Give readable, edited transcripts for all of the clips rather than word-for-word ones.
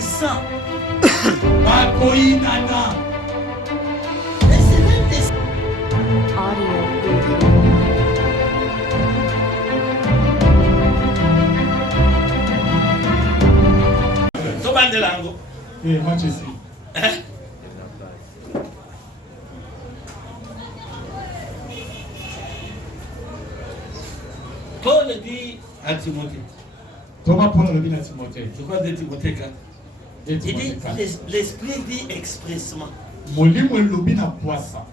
haïssant. Bakoinana. Et c'est l'un des de langue. Moi je sais. Paul dit à Timothée. Thomas Paul le dit à Timothée. Je crois de Timothée 4. Il dit, l'Esprit dit expressement. Molimo elobi na poisa.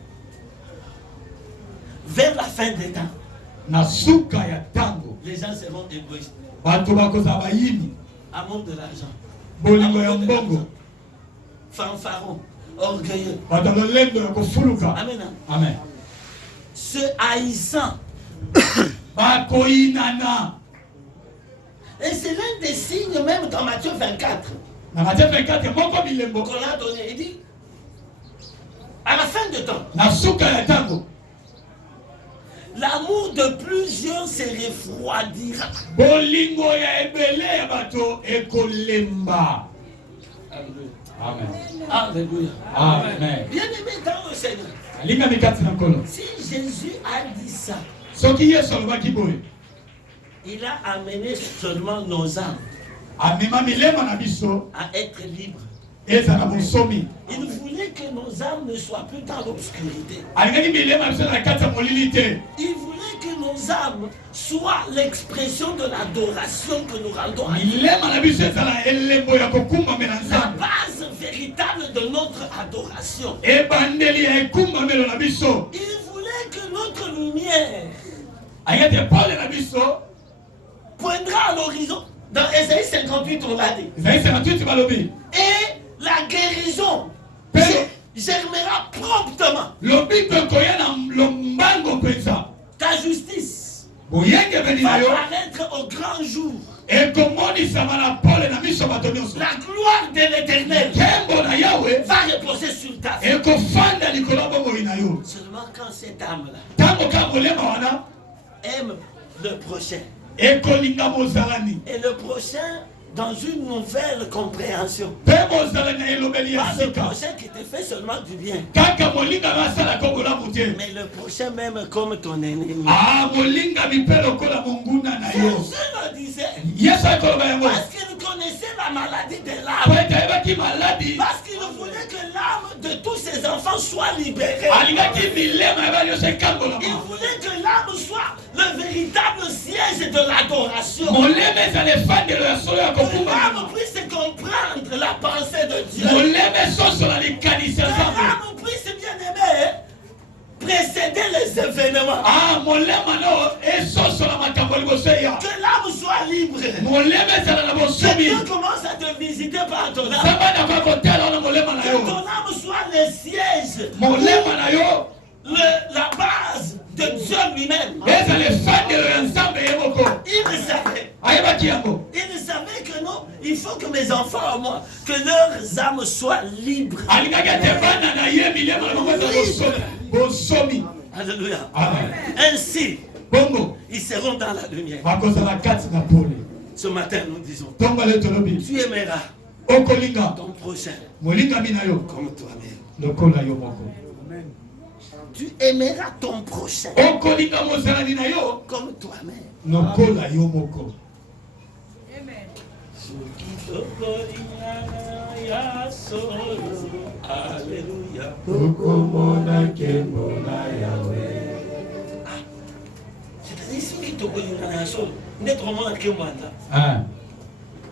Vers la fin des temps. Na suka ya tango. Les gens seront égoïstes. Bato bakozala bayini. Amour de l'argent. Bolingo ya mbongo. Fanfaron. Orgueilleux. Bato lolendo ya kofuluka. Amen. Amen. Se haïssant. Bakoinana. Et c'est l'un des signes même dans Matthieu 24. Dans Matthieu 24, moko bilembo. Qu'on a donné. Il dit, à la fin de temps, Na suka ya tango. l'amour de plusieurs se refroidira. Bolingo ya ebele ya bato ekolemba. Amen. Alléluia. Amen. Bien aimé dans le Seigneur. Alinga mikati na kolo. Si Jésus a dit ça, Soki Yesu alobaki boye. il a amené seulement nos âmes Amema milema na biso à être libres. eza na bosomi. Il voulait que nos âmes ne soient plus dans l'obscurité. Alingaki milema biso na kati ya molili te. Il voulait que nos âmes soient l'expression de l'adoration que nous rendons à Dieu. Milema na biso eza na elembo ya kokumbamela La Nzambe. base véritable de notre adoration. Ebandeli ya ekumbamelo na biso. Il voulait que notre lumière Ayete Paul na biso. poindra à l'horizon. Dans Ésaïe 58, on l'a dit. Isaïe 58 balobi. Et la guérison germera promptement. Lobi tokoya na lombango penza. Ta justice Boyenge beni va na yo. paraître au grand jour. Ekomonisama na Paul na biso bato nyonso. La gloire de l'Éternel Nkembo na Yahweh va reposer sur ta vie. ekofanda likolo ya bomoi na yo. Seulement quand cette âme-là Tango ka molema wana aime le prochain. ekolinga mozalani. Et le prochain dans une nouvelle compréhension. Pe mozalani na elobeli ya Pas le sika. prochain qui te fait seulement du bien. Kaka molinga basala ko bolamu te. Mais le prochain même comme ton ennemi. Ah molinga mpe lokola monguna na yo. Jésus le disait. Yesu akoloba yango. Parce qu'il connaissait la maladie de l'âme. Po ete ayebaki maladi. Parce qu'il voulait que l'âme de tous ses enfants soit libérée. Alingaki milema ya bana nyonso ekambolama. Il voulait que l'âme soit le véritable siège de l'adoration. Molema ezala efandelo ya solo ya Que kokumba. l'âme puisse comprendre la pensée de Dieu. Molema esosola likanisi ya Que Nzambe. l'âme puisse, bien aimé, précéder les événements. Ah molema no esosola makambo liboso ya. Que l'âme soit libre. Molema ezala na Que bosomi. Dieu commence à te visiter par ton âme. Nzambe na kotala wana molema na Que yo. ton âme soit le siège, Molema na yo la base de Dieu lui-même. ezala efandelo ya Nzambe ye moko. Il savait. Ayebaki yango. Il savait que non, il faut que mes enfants, moi, que leurs âmes soient libres. Alingaki ate bana na ye milema na bango ezala bosomi. Alléluia. Amen. Ainsi, Bongo ils seront dans la lumière. bakozala kati na pole. Ce matin, nous disons, Ntongo le tolobi. tu aimeras Okolinga ton prochain molingami na yo comme toi-même. lokola yo moko. Tu aimeras ton prochain Okolinga mozalani na yo comme toi-même. lokola yo moko. Alléluia. Tokomona nkembo na Yawe. C'est-à-dire, si tu te connais dans la chose, n'est-ce pas Ah.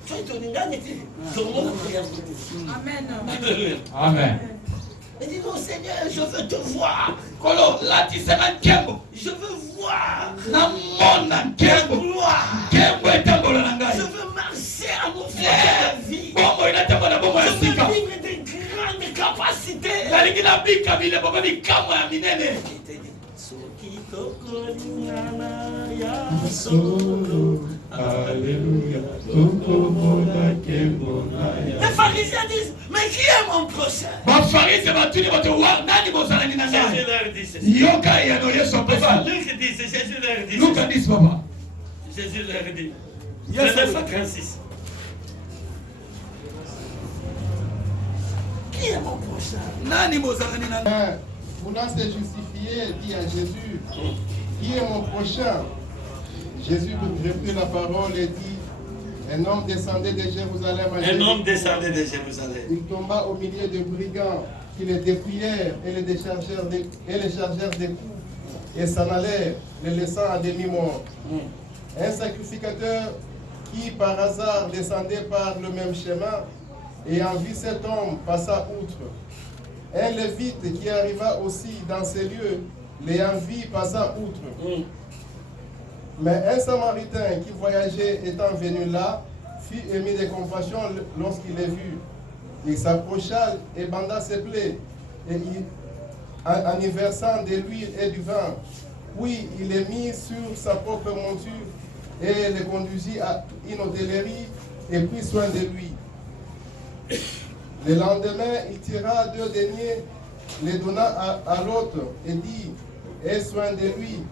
tu es ton humanité. Tout le monde a Amen. Alléluia. Amen. Mais dis non, Seigneur, je veux te voir. Kolo latisanga nkembo. Je veux voir Namona ta nkembo. gloire. Nkembo etambola na Je ngai. veux marcher à mon fond de vie. Bongo inatambola bongo Je ya veux sika. vivre de grandes capacités. Nalingi nabika bilembo mpe bikamwa ya minene. Alléluia. Tokomona nkembo na Les Yawe. pharisiens disent, mais qui est mon prochain? Bafarisi batuni bote wa nani bozalani na Jésus ngai. leur dit ceci. Yoka yano Yesu apesa. Luc dit, c'est Jésus leur dit Luka ceci. 10 papa. Jésus leur dit. Yes, 9 à 36. Qui est mon prochain? Voulant se justifier, dit à Jésus, qui est mon prochain? Jésus reprit la parole et dit, un homme descendait de Jérusalem. Un homme descendait de Jérusalem. Il tomba au milieu de brigands qui le dépouillèrent et le chargèrent des coups et s'en allèrent, le laissant à demi-mort. Un sacrificateur qui par hasard descendait par le même chemin et en vit cet homme passa outre. Un lévite qui arriva aussi dans ces lieux, l'ayant vu passa outre. Mais un samaritain qui voyageait étant venu là, fut ému de compassion lorsqu'il les vit. Il s'approcha et banda ses plaies, et en y versant de l'huile et du vin. Puis il les mit sur sa propre monture et le conduisit à une hôtellerie et prit soin de lui. Le lendemain, il tira 2 deniers, les donna à l'autre et dit, aie soin de lui,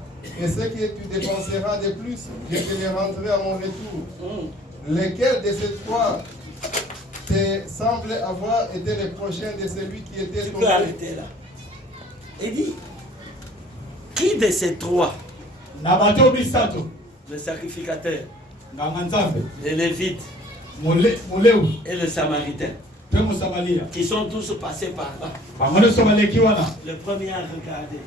et ce que tu dépenseras de plus, je te le rendrai à mon retour. Lequel de ces 3 te semble avoir été le prochain de celui qui était Tu tombé? peux arrêter là. Il dit, qui de ces 3, le sacrificateur, le lévite et le samaritain, qui sont tous passés par là, le premier a regardé.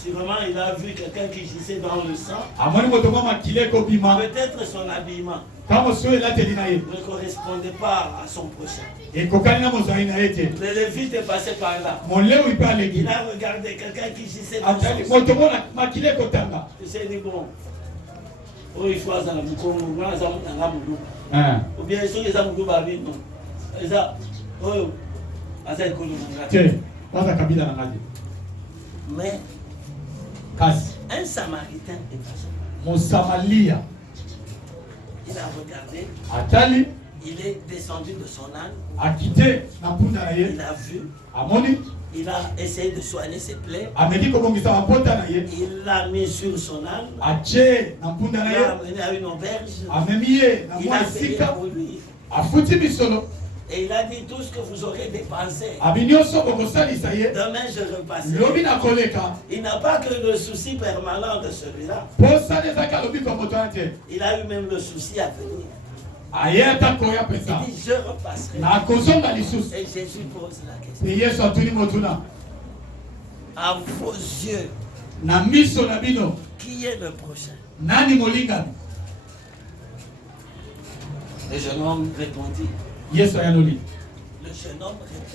Sûrement, il a vu quelqu'un qui gisait dans le sang. Peut-être son habillement ne correspondait pas à son prochain. Le lévite est passé par là. Il a regardé quelqu'un qui gisait dans le sang. Il s'est dit, bon, oh, il faut aller à la mouton, ou bien il faut aller à la mouton, mais un samaritain est passé. Il a regardé. Il est descendu de son âne. Il a vu. Il a essayé de soigner ses plaies. Il l'a mis sur son âne. Il l'a amené à une auberge. Il a payé pour lui. Et il a dit, tout ce que vous aurez dépensé, demain je repasserai. Il n'a pas que le souci permanent de celui-là. Il a eu même le souci à venir. Il dit, je repasserai. Et Jésus pose la question. À vos yeux, qui est le prochain? Le jeune homme répondit. Le jeune homme répondit.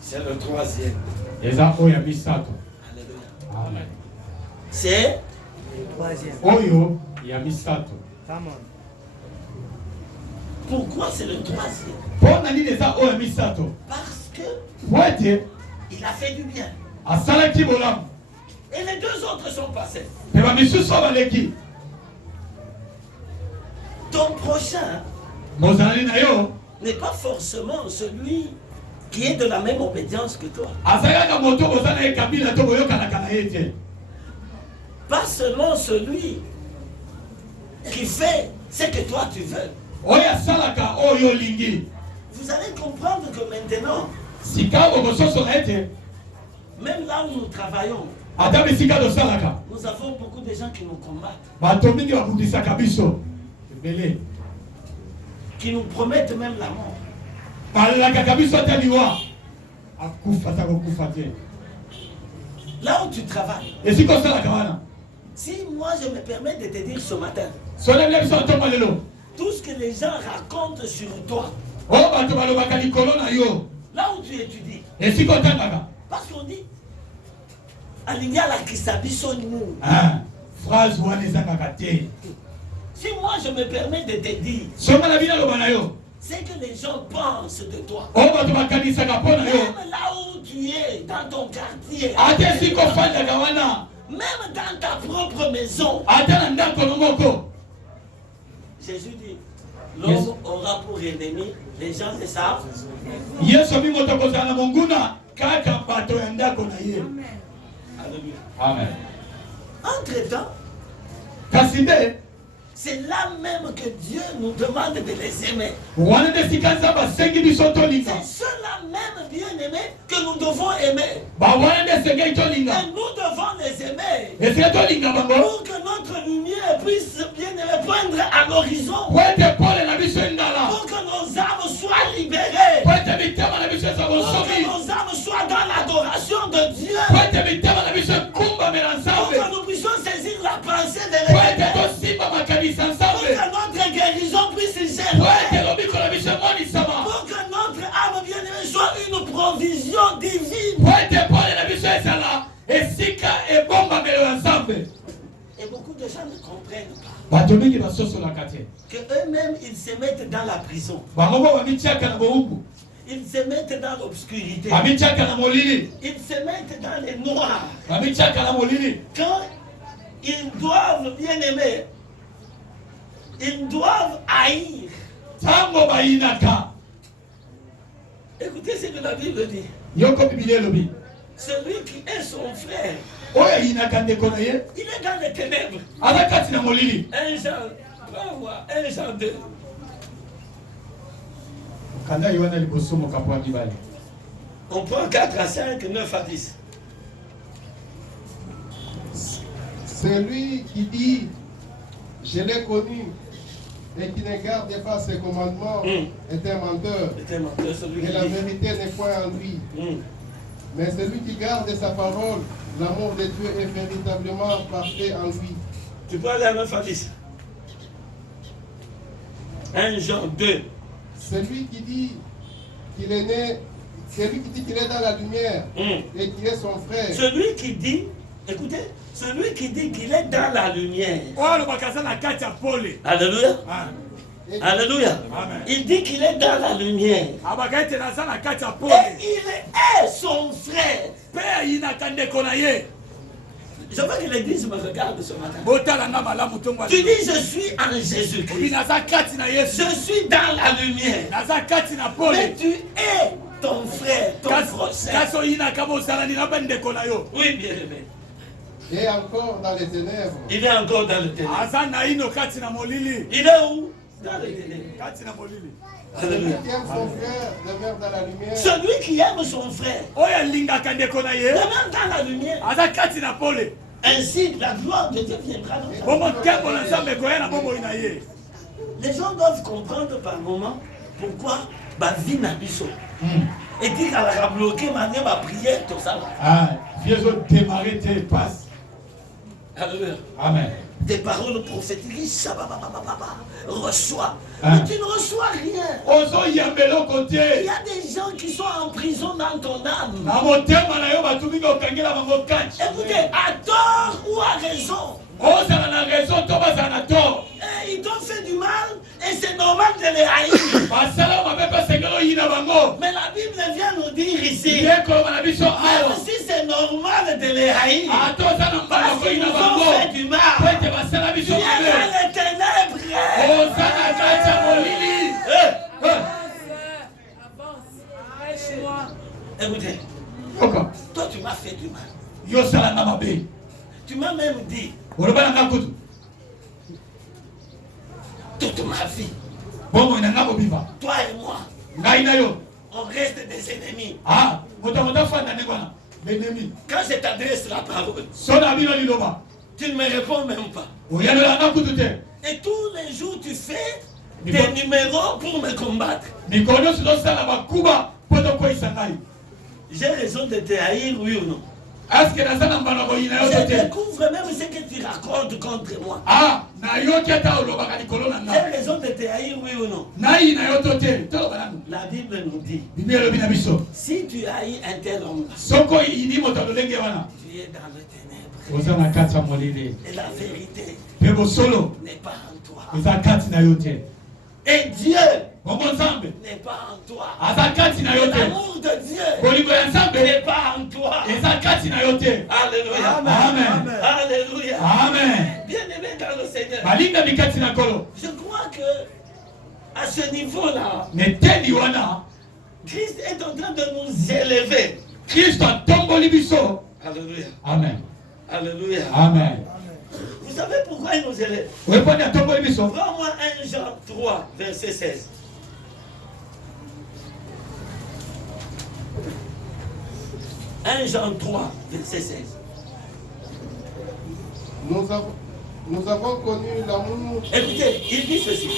C'est le 3e. Alléluia. C'est le 3e. Pourquoi c'est le 3e? Parce que il a fait du bien. Et les 2 autres sont passés. Ton prochain n'est pas forcément celui qui est de la même obédience que toi. Pas seulement celui qui fait ce que toi tu veux. Vous allez comprendre que maintenant, même là où nous travaillons, nous avons beaucoup de gens qui nous combattent, qui nous promettent même la mort. Là où tu travailles, si moi je me permets de te dire ce matin, tout ce que les gens racontent sur toi, là où tu étudies, parce qu'on dit, Alignala Kisabiso nous. Phrase si moi je me permets de te dire, c'est que les gens pensent de toi. Même là où tu es, dans ton quartier, même dans ta propre maison. Jésus dit, l'homme aura pour ennemi les gens de ça. Amen. Entre-temps, c'est là même que Dieu nous demande de les aimer. C'est ceux-là même, bien-aimés, que nous devons aimer. Et nous devons les aimer. Pour que notre lumière puisse, bien-aimés, poindre à l'horizon. Pour que nos âmes soient libérées. Pour que nos âmes soient dans l'adoration de Dieu. Pour que nous puissions saisir la pensée de l'Éternel. Pour que notre guérison puisse gérer. Pour que notre âme bien-aimée soit une provision divine. Et beaucoup de gens ne comprennent pas que eux-mêmes ils se mettent dans la prison. Ils se mettent dans l'obscurité. Ils se mettent dans les noirs. Quand ils doivent bien aimer, ils doivent haïr. Écoutez ce que la Bible dit. Celui qui est son frère, il est dans les ténèbres. 1 Jean, 1 Jean 2. On prend 4 à 5, 9 à 10. Celui qui dit je l'ai connu et qui ne garde pas ses commandements est un menteur. Et la vérité n'est point en lui. Mais celui qui garde sa parole, l'amour de Dieu est véritablement parfait en lui. Tu peux aller à 9 à 10. 1 Jean 2. Celui qui dit qu'il est né, celui qui dit qu'il est dans la lumière et qui est son frère. Celui qui dit, écoutez, celui qui dit qu'il est dans la lumière. Alléluia. Alléluia. Il dit qu'il est dans la lumière. Et il est son frère. Je veux que l'église me regarde ce matin. Tu dis je suis en Jésus-Christ. Je suis dans la lumière. Mais tu es ton frère, ton frère. Oui, bien aimé. Il est encore dans les ténèbres. Il est encore dans les ténèbres. Il est où? Dans les ténèbres. Celui qui aime son frère demeure dans la lumière. Celui qui aime son frère demeure dans la lumière. Ainsi, la gloire de Dieu viendra dans ta vie. Les gens doivent comprendre par moment pourquoi ma vie n'a pas sauté. Et dit qu'elle a bloqué ma prière, tout ça. Viens démarrer tes passes. Alléluia. Amen. Des paroles prophétiques, reçois. Mais tu ne reçois rien. Il y a des gens qui sont en prison dans ton âme. Écoutez, à tort ou à raison. Ils t'ont fait du mal et c'est normal de les haïr. Mais la Bible vient nous dire ici, même si c'est normal de les haïr, parce qu'ils nous ont fait du mal, viens dans les ténèbres. Écoutez, toi tu m'as fait du mal. Tu m'as même dit toute ma vie, toi et moi, on reste des ennemis. Quand je t'adresse la parole, tu ne me réponds même pas. Et tous les jours tu fais des numéros pour me combattre. J'ai raison de te haïr, oui ou non? Je découvre même ce que tu racontes contre moi. J'ai raison de te haïr, oui ou non? La Bible nous dit, si tu haïs un tel homme, tu es dans le ténèbre. Et la vérité n'est pas en toi. Et Dieu n'est pas en toi. L'amour de Dieu n'est pas en toi. Alléluia. Amen. Alléluia. Amen. Bien-aimé dans le Seigneur, je crois que à ce niveau-là, Christ est en train de nous élever. Alléluia. Amen. Alléluia. Amen. Vous Vous savez pourquoi il nous élève? Prends-moi 1 Jean 3, verset 16. « 1 Jean 3, verset 16. Nous avons connu l'amour. Écoutez, il dit ceci.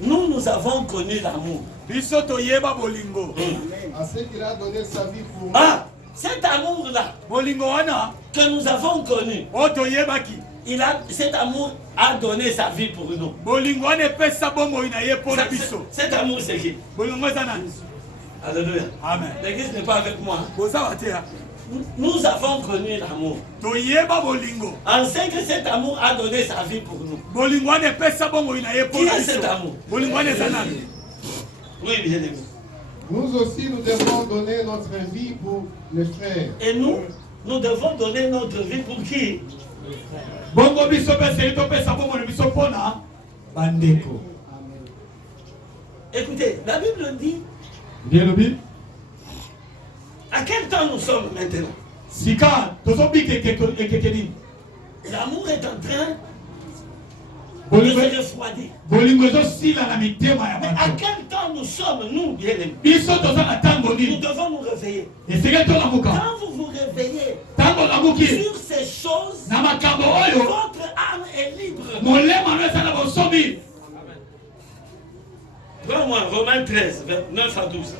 Nous avons connu l'amour. À ce qu'il a donné sa vie pour nous. Ah, cet amour-là que nous avons connu, cet amour a donné sa vie pour nous. Cet amour, c'est qui? Alléluia. Amen. L'église n'est pas avec moi. Nous avons connu l'amour. En sait que cet amour a donné sa vie pour nous. Qui est cet amour? Oui, bien aimé. Nous aussi, nous devons donner notre vie pour les frères. Et nous devons donner notre vie pour qui? Écoutez, la Bible dit. À quel temps nous sommes maintenant? L'amour est en train de se refroidir. Mais à quel temps nous sommes, nous, bien aimés? Nous devons nous réveiller. Quand vous vous réveillez sur ces choses, votre âme est libre. Prends-moi Romains 13, 9 à 12.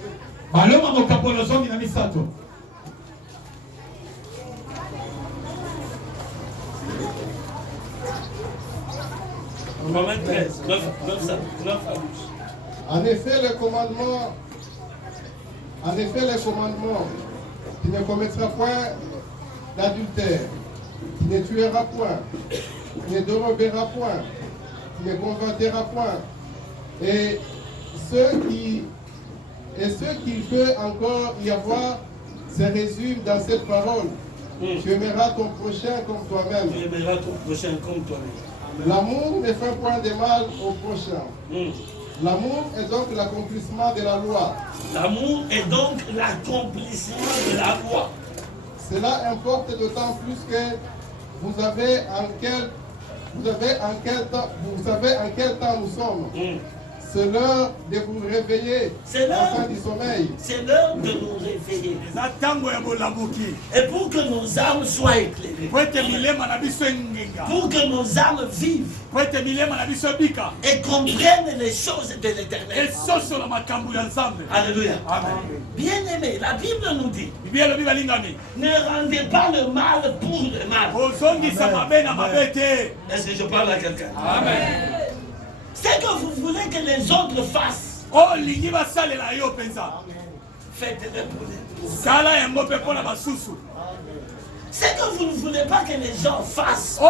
Romains 13, 9 à 12. En effet, les commandements, tu ne commettras point d'adultère, tu ne tueras point, tu ne déroberas point, tu ne convoiteras point, et ce qu'il peut encore y avoir se résume dans cette parole. Tu aimeras ton prochain comme toi-même. Tu aimeras ton prochain comme toi-même. L'amour ne fait point de mal au prochain. L'amour est donc l'accomplissement de la loi. L'amour est donc l'accomplissement de la loi. Cela importe d'autant plus que vous savez en quel temps nous sommes. C'est l'heure de vous réveiller afin du sommeil. C'est l'heure de nous réveiller. Et pour que nos âmes soient éclairées. Pour que nos âmes vivent. Et comprennent les choses de l'éternel. Alléluia. Bien aimé, la Bible nous dit. Ne rendez pas le mal pour le mal. Est-ce que je parle à quelqu'un? Amen. C'est que vous voulez que les autres fassent. Faites-le pour les autres. C'est que vous ne voulez pas que les gens fassent.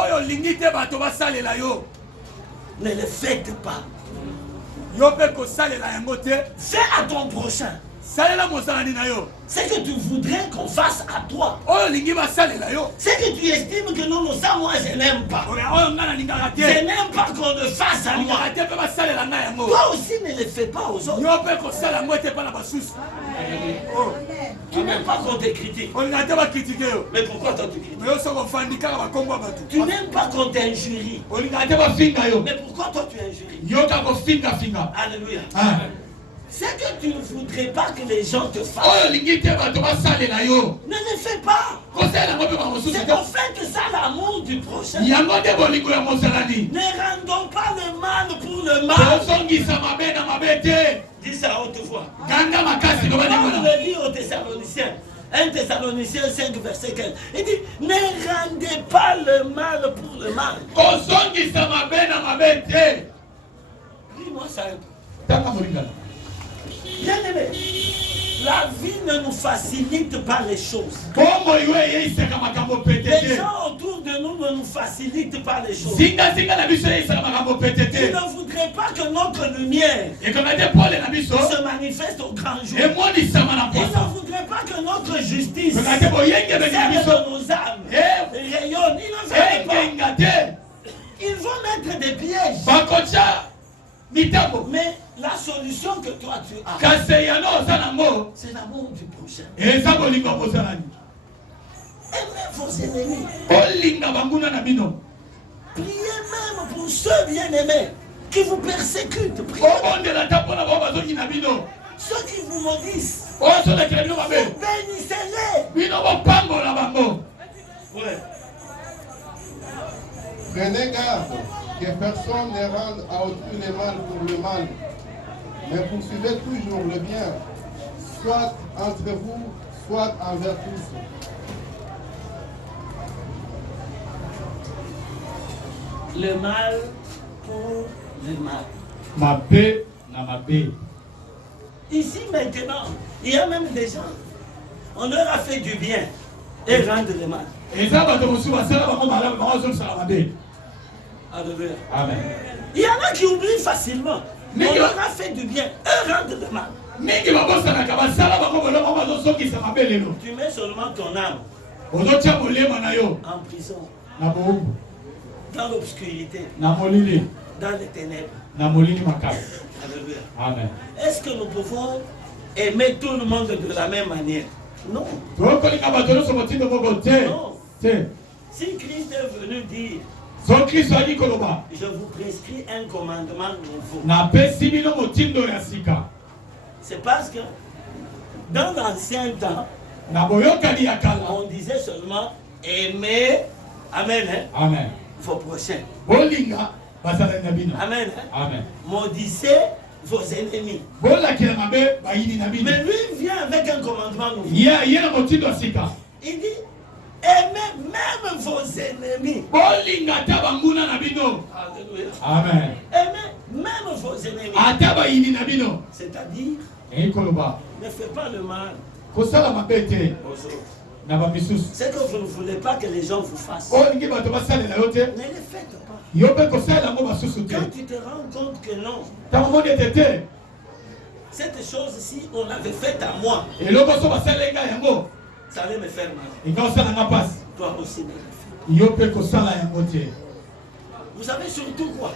Ne le faites pas. Fais à ton prochain. C'est que tu voudrais qu'on fasse à toi. C'est que tu estimes que non, ça moi je n'aime pas. Je n'aime pas qu'on le fasse à moi. Toi aussi ne le fais pas aux autres. Tu n'aimes pas qu'on te critique. Mais pourquoi toi tu critiques? Tu n'aimes pas qu'on t'injurie. Mais pourquoi toi tu injuries? Alléluia. C'est que tu ne voudrais pas que les gens te fassent. Ne le fais pas. C'est en fait ça l'amour du prochain. Ne rendons pas le mal pour le mal. Dis ça à haute voix. Comme le dit aux Thessaloniciens. 1 Thessaloniciens 5 verset 15. Il dit, ne rendez pas le mal pour le mal. Dis-moi ça un peu. Bien aimé, la vie ne nous facilite pas les choses. Les gens autour de nous ne nous facilitent pas les choses. Tu ne voudrais pas que notre lumière se manifeste au grand jour. Tu ne voudrais pas que notre justice, celle de nos âmes, rayonne. Ils ne veulent pas. Ils vont mettre des pièges. Mais la solution que toi tu as, c'est l'amour du prochain. Aimez vos ennemis. Priez même pour ceux bien-aimés qui vous persécutent. Priez. Ceux qui vous maudissent. Bénissez-les. Ouais. Prenez garde que personne ne rende à autrui le mal pour le mal, mais poursuivez toujours le bien, soit entre vous, soit envers tous. Le mal pour le mal. Ma paix, na ma paix. Ici maintenant, il y a même des gens, on leur a fait du bien et rendre le mal. Alléluia. Amen. Il y en a qui oublient facilement. On leur a fait du bien, eux rendent le mal. Tu mets seulement ton âme en prison, dans l'obscurité, dans les ténèbres. Alléluia. Amen. Est-ce que nous pouvons aimer tout le monde de la même manière? Non. Non. Si Christ est venu dire, je vous prescris un commandement nouveau, c'est parce que dans l'ancien temps, on disait seulement aimer, amen, hein, amen, vos prochains. Amen. Amen. Amen. Maudissez vos ennemis. Mais lui vient avec un commandement nouveau. Il dit, aimez même vos ennemis. Alléluia. Amen. Aimez même vos ennemis. C'est-à-dire, ne faites pas le mal aux autres. C'est que vous ne voulez pas que les gens vous fassent. Ne les faites pas. Quand tu te rends compte que non, cette chose-ci, on l'avait faite à moi, ça allait me faire mal. Toi aussi, ne le fais pas. Vous savez surtout quoi?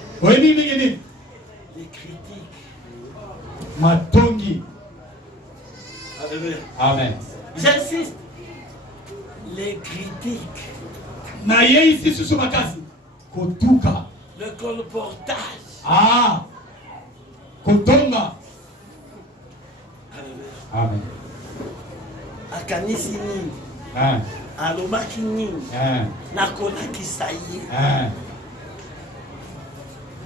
Les critiques. Alléluia. Amen. J'insiste. Les critiques. Le colportage. Alléluia. Amen. Akanisi nini? Alobaki nini? Nakolakisa ye.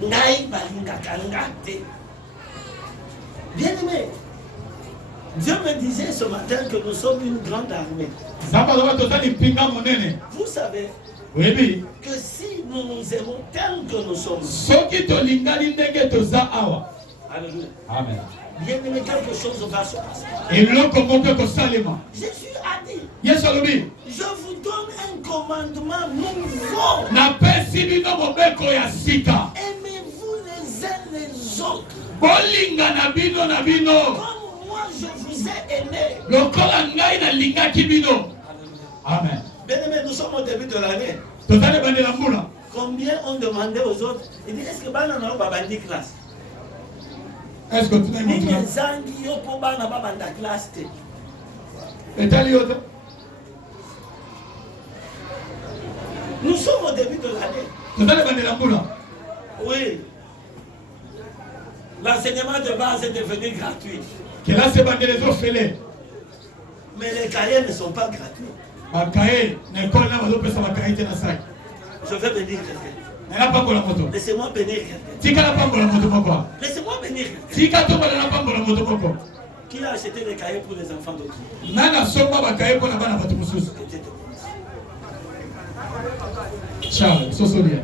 Ngai balingaka nga te. Bien aimé, Dieu me disait ce matin que nous sommes une grande armée. Vous savez que si nous nous aimons tels que nous sommes, alléluia. Amen. Bien aimé, quelque chose va se passer. Jésus a dit, je vous donne un commandement nouveau. Aimez-vous les uns les autres. Comme moi je vous ai aimé. Amen. Bien aimé, nous sommes au début de l'année. Combien ont demandé aux autres? Ils disent, est-ce que Bana n'a pas bandi classe? Est-ce que tu n'as pas classe? Nous sommes au début de l'année. Oui. L'enseignement de base est devenu gratuit. Mais les cahiers ne sont pas gratuits. Je vais bénir quelqu'un. Laissez-moi bénir quelqu'un. Laissez-moi bénir quelqu'un. Qui a acheté des cahiers pour les enfants d'autrui? Charles, sois bien.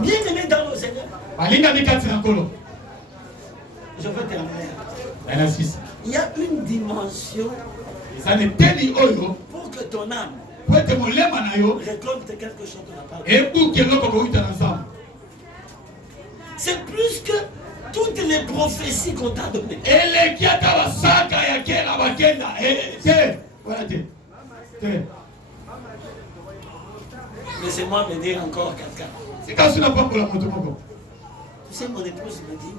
Bien aimé dans le Seigneur. Je veux terminer. Il y a une dimension pour que ton âme récolte quelque chose de la part de Dieu. C'est plus que toutes les prophéties qu'on t'a données. Laissez-moi me dire encore quelqu'un. Tu sais, mon épouse me dit,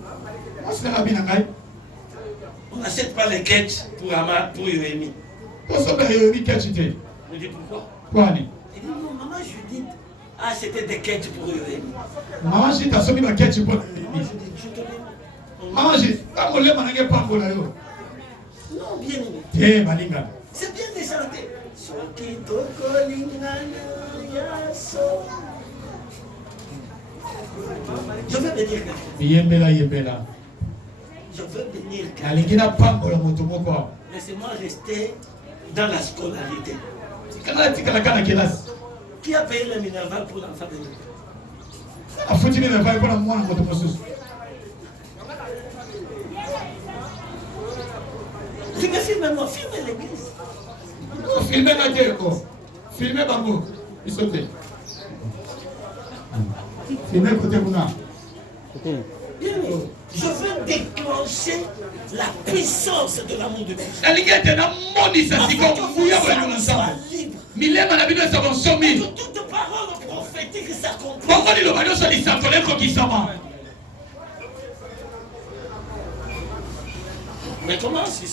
on n'achète pas les quêtes pour Yoemi. Il dit pourquoi? Il dit non, maman Judith a acheté des quêtes pour eux. Maman Judith a acheté des quêtes pour eux. Maman Judith, non, bien aimé. C'est bien de chanter. Je veux venir. Je veux venir. Laissez-moi rester dans la scolarité. Qui a payé le minerval pour l'enfant de Dieu? Tu me filmes, moi, filme l'église. Filmez la guerre, filmez Bango. Il saute. Filmez côté Mouna. Je veux déclencher la puissance de l'amour de Dieu. Que toute parole prophétique s'accomplisse. Mais comment ici?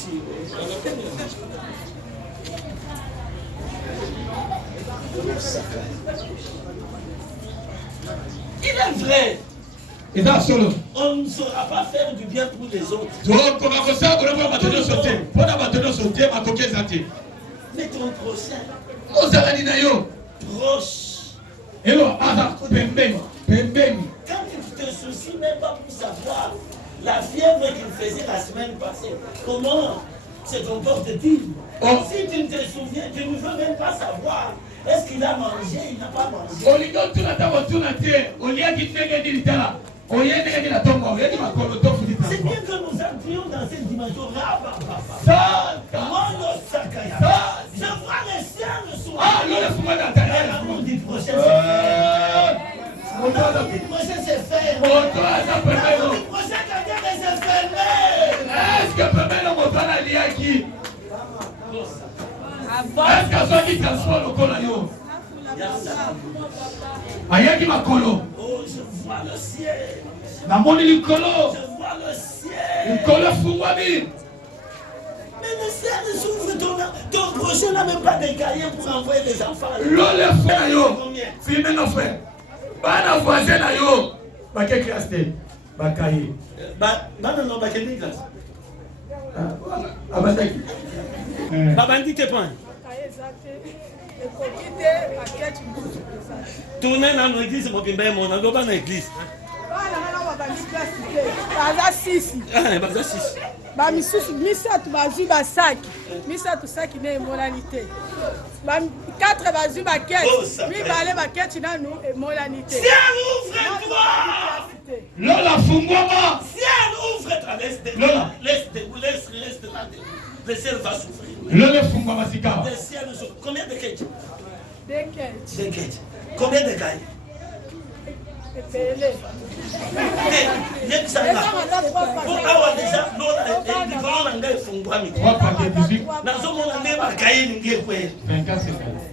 Il est vrai. On ne saura pas faire du bien pour les autres. Mais ton prochain, proche. Quand tu te soucies même pas pour savoir la fièvre qu'il faisait la semaine passée, comment se comporte-t-il? Si tu ne te souviens, tu ne veux même pas savoir. Est-ce qu'il a mangé? Il n'a pas mangé. C'est bien que nous entrions dans cette dimension. Je vois les ciels s'ouvrir. L'amour du prochain c'est fait. L'amour du prochain c'est fermé. Est-ce que transport le colo? Ayaki makolo. Oh, je vois le ciel. Namoni likolo. Je vois le ciel. Likolo fungwami. Mais le ciel s'ouvre, ton projet n'a même pas de cahier pour envoyer les enfants. L'ole frère yo. Filmez nos frères. Bana voisin na yo. Baké classe. Bakaye. Bana no baké classe. Abandaki. Babandi te pan. Tournez dans l'église, mon bimbe, mon ado dans l'église. Baza 6. Baza 6. Ba misusu misatu bazu ba sac. Misatu sac ne molanité. Ba 4 bazu ba quête. Mi balé ba quête na nous et molanité. Ciel ouvre-toi. Lola fungwama. Ciel ouvre-toi. Laisse là. Le ciel va s'ouvrir. Lola fungwama sika. Le ciel s'ouvre. Combien de quêtes? 2 quêtes. 2 quêtes. Combien de cailles?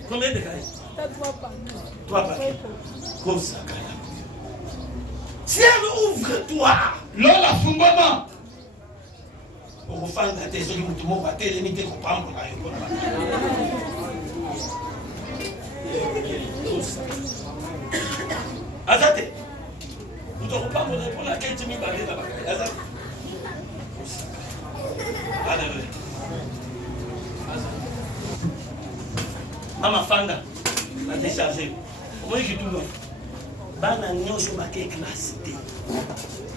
Combien de cailles? 3 paquets. Ciel, ouvre-toi. Lola fungwama. Pour vous faire la tête, tout le monde va te limiter pour prendre la Azate, nous te reparlons pour laquelle tu m'y balais là-bas. Azate. Alléluia. Maman Fanda, la déchargée. Comment est-ce que tu vois? Bana nyosho baké classe.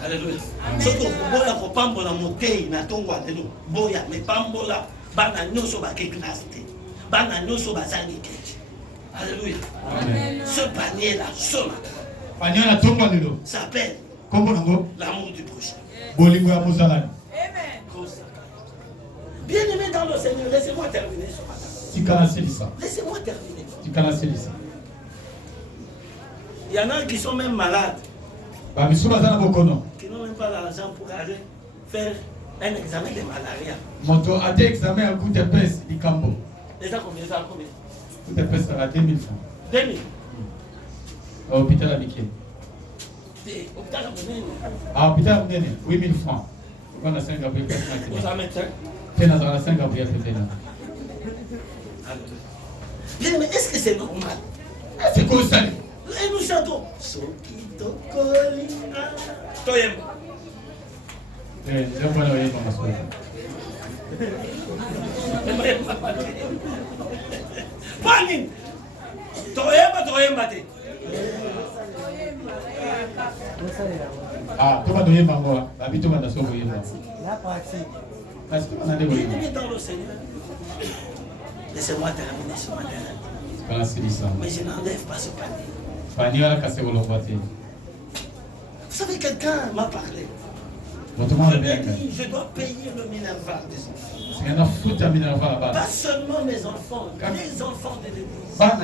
Alléluia. Surtout boya ko pambola motei na tongwa lelo. Boya me pambola bana nyosho baké classe. Bana nyosho bazali kechi. Alléluia. Ce panier-là, ce matin, s'appelle l'amour du prochain. Amen. Bien aimé dans le Seigneur, laissez-moi terminer ce matin. Laissez-moi terminer. Il y en a qui sont même malades. Qui n'ont même pas l'argent pour aller faire un examen de malaria. Les gens combien? Tout est payé à 2000 francs. 2000. À l'hôpital Amiké. À l'hôpital Amiké, 8000 francs. On a 5 gabriels. Vous en mettez? On a 5 gabriels. Bien, mais est-ce que c'est normal? C'est quoi ça? Et nous chantons. Sokito Kolina. Toyemba. Pani. Toyemba te. Ah, toi tu es bango, habite toi dans ce voyement. La pratique. Parce que on a des voyements. Bienvenue dans le Seigneur. Laissez-moi terminer ce matin. Mais je n'enlève pas ce panier. Vous savez, quelqu'un m'a parlé. Je lui ai dit, je dois payer le Minerval des enfants. Pas seulement mes enfants, les enfants de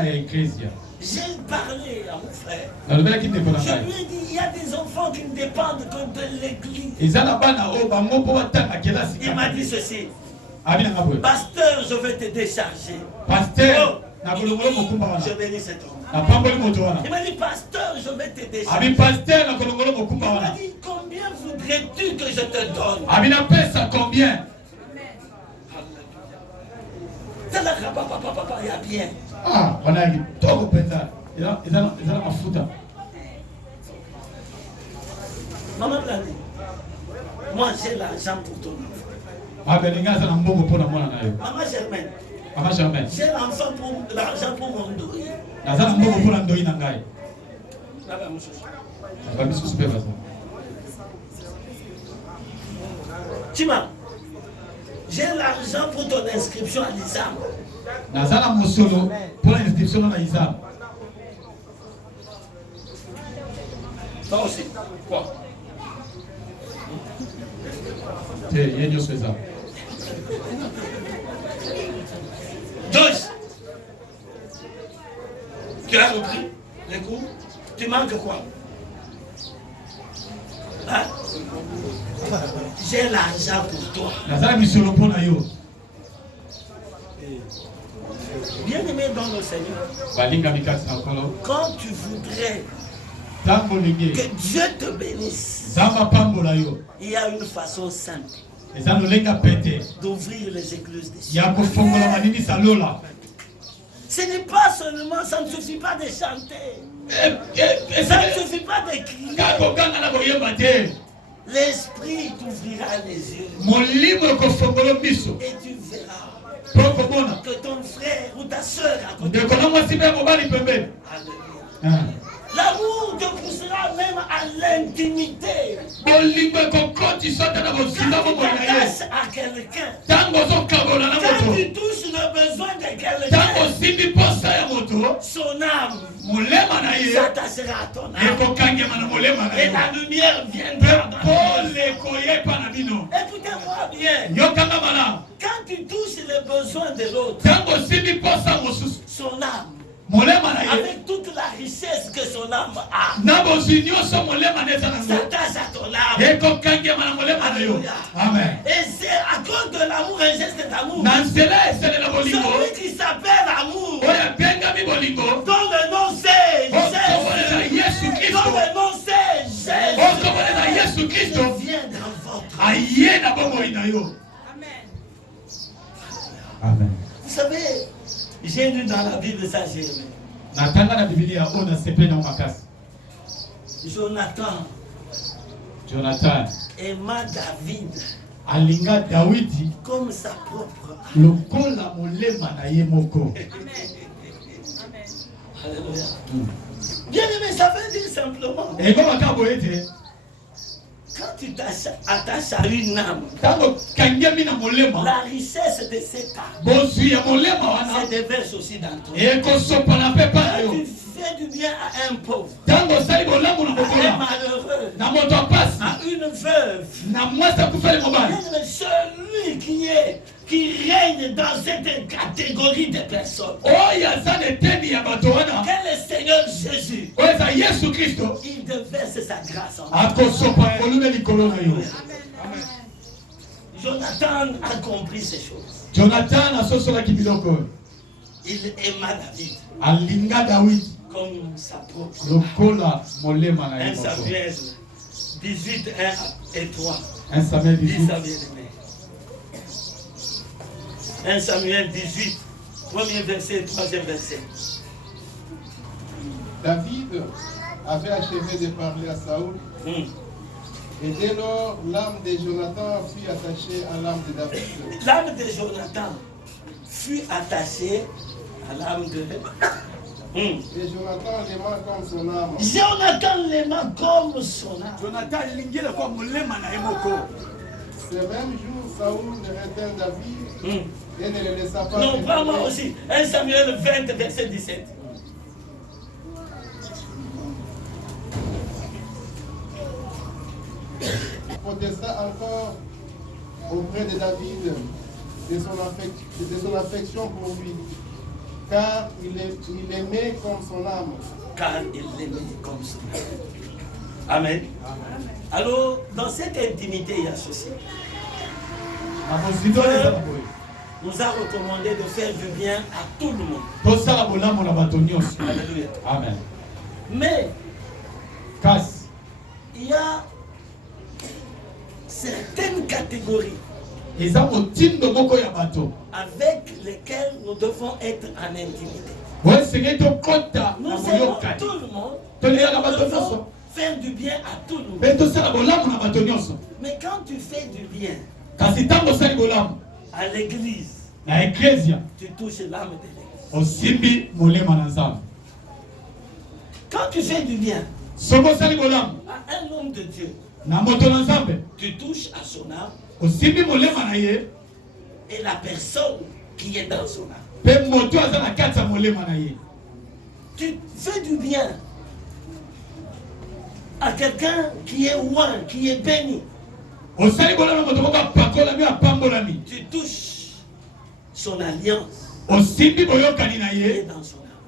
l'église. J'ai parlé à mon frère. Je lui ai dit, il y a des enfants qui ne dépendent que de l'église. Il m'a dit ceci. Pasteur, je vais te décharger. Pasteur, je bénis cet homme. Il m'a dit, pasteur, je vais te décharger. Il m'a dit, combien voudrais-tu que je te donne? Combien? Papa, il y a bien. Ah, on a dit, tout le temps. Il a ma foute. Maman l'a dit. Moi, j'ai l'argent pour ton enfant. Ah, ben, les gars, ça n'a pas beaucoup de monde. Maman Germaine. Maman Germaine. J'ai l'argent pour mon douille. Ça n'a pas beaucoup de douille. Là-bas, monsieur. Tima, j'ai l'argent pour ton inscription à l'ISAM. Nazala Mosolo pour l'inscription à l'ISAM. Ça aussi. Quoi? Joyce, tu as repris les cours? Tu manques quoi? Hein? J'ai l'argent pour toi. Bien aimé dans le Seigneur, quand tu voudrais que Dieu te bénisse, il y a une façon simple d'ouvrir les écluses des cieux. Ce n'est pas seulement, ça ne suffit pas de chanter. Ça ne suffit pas de crier. L'Esprit t'ouvrira les yeux. Et tu verras que ton frère ou ta soeur à côté. L'amour te poussera même à l'intimité. Quand tu t'attaches à quelqu'un, quand tu touches le besoin de quelqu'un, son âme s'attachera à ton âme. Et la lumière viendra dans ton âme. Écoutez-moi bien. Quand tu touches les besoins de l'autre, son âme, avec toute la richesse que son âme a, s'attache à ton âme. Alléluia. Amen. Et c'est à cause de l'amour, un geste d'amour. Celui qui s'appelle amour, dont le nom c'est Jésus, dont le nom c'est Jésus, il vient dans votre vie. Amen. Vous savez, j'ai lu dans la Bible ça, j'ai aimé. Jonathan aima David comme sa propre âme. Alléluia. Bien aimé, ça veut dire simplement, quand tu t'attaches à une âme, la richesse de cette âme se déverse aussi dans toi. Quand tu fais du bien à un pauvre, à un malheureux, à une veuve, celui qui règne dans cette catégorie de personnes, quel est le Seigneur Jésus, il déverse sa grâce en toi. Jonathan a compris ces choses. Il aima David comme sa propre âme. 1 Samuel 18, 1 et 3. 1 Samuel 18. 1 1 Samuel 18, premier verset, troisième verset. David avait achevé de parler à Saoul. Et dès lors, l'âme de Jonathan fut attachée à l'âme de David. L'âme de Jonathan fut attachée à l'âme de... Et Jonathan l'aima comme son âme. Jonathan l'aima comme son âme. Jonathan lingile comme l'aima na emoko. Ce même jour, Saoul retint David et ne le laissa pas. Non, prends-moi aussi. 1 Samuel 20, verset 17. Protesta encore auprès de David de son affection pour lui, car il l'aimait comme son âme. Car il l'aimait comme son âme. Amen. Alors, dans cette intimité, il y a ceci. Dieu nous a recommandé de faire du bien à tout le monde. Alléluia. Amen. Mais, il y a certaines catégories avec lesquelles nous devons être en intimité. Nous aimons tout le monde, nous devons faire du bien à tout le monde. Mais quand tu fais du bien à l'église, tu touches l'âme de l'église. Quand tu fais du bien à un homme de Dieu, tu touches à son âme et la personne qui est dans son âme. Tu fais du bien à quelqu'un qui est loin, qui est béni. Tu touches son alliance qui est dans son âme.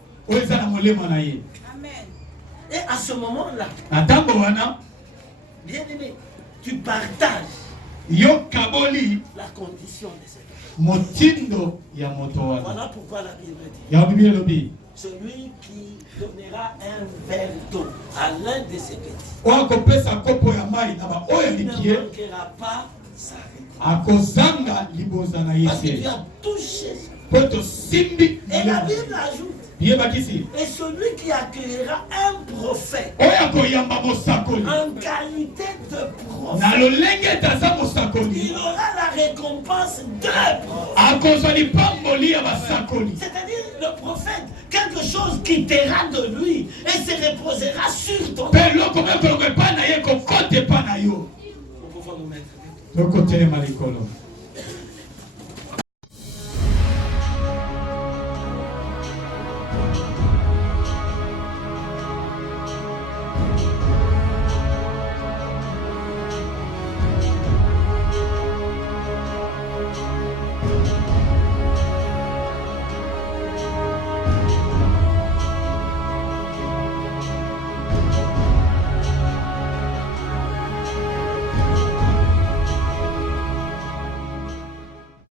Amen. Et à ce moment-là, bien aimé, tu partages la condition de cet homme. Voilà pourquoi la Bible dit: celui qui donnera un verre d'eau à l'un de ses petits, il ne manquera pas sa réponse. Parce que tu as touché ça. Et la Bible ajoute: et celui qui accueillera un prophète en qualité de prophète, il aura la récompense de prophète. C'est-à-dire, le prophète, quelque chose quittera de lui et se reposera sur toi. Nous pouvons nous mettre.